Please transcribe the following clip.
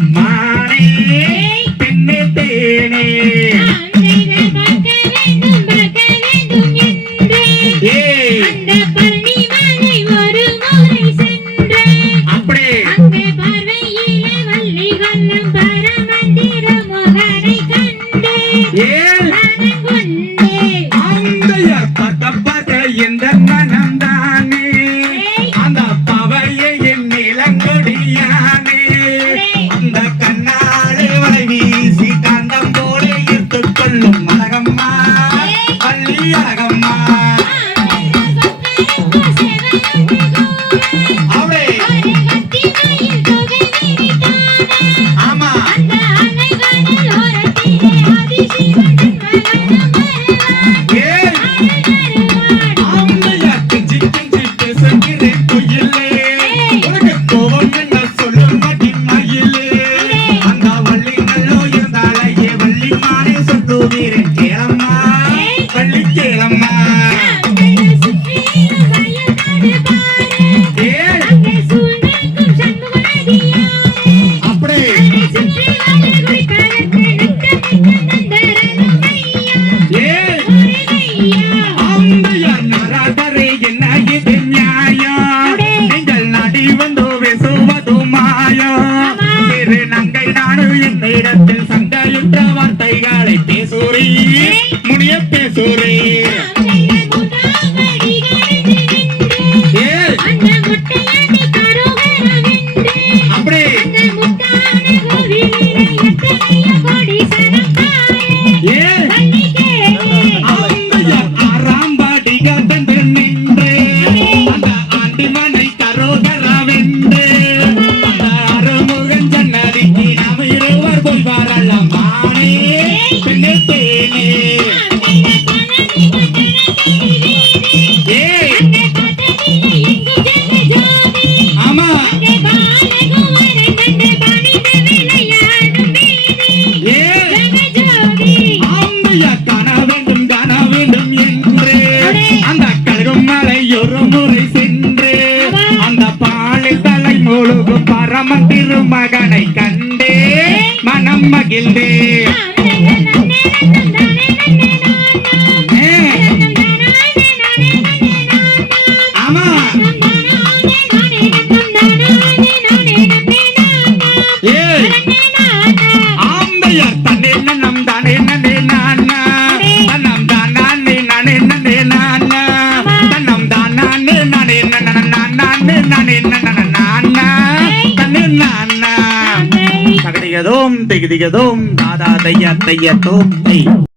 வேண்டும் மானே பெண்ணே தேனே இந்த மனம் தானே அந்த பவையை என் நிலங்கொடியானே அந்த கண்ணாடு வலை வீசி காந்தம் போல ஈர்த்துக் கொள்ளும் அழகம்மா பள்ளி அழகம்மா அவளே ஆமா இடத்தில் சண்டையுற்ற வார்த்தைகளை பேசுறே முனிய பேசுறே அப்படி ஆறாம்பாடி கதந்து நின்று அந்த ஆண்டி மனை கரோகரா வென்று அந்த அருமுகன் ஜன்னதிக்கு நாம் இருவர் போய் வரலாம் மானே பெண்ணே தேனே ஆமா காண வேண்டும் என்று அந்த கழுகும் மலை ஒரு முறை சென்று அந்த பாலில் தலை முழுகும் பரமன் திருமகனை கண்டே மனம் மகிழ்ந்தே ஆமா ஆம்பையார் தன்னே நம் தானே நன்னே நானா தன்னம் தானே நானே நன்னே நானா தன்னம் தானே நானே நானே நானே நானா தன்னே நானா தகதிகதோம் திகதிகதோம் தாதா தையா தையத்தோம் தை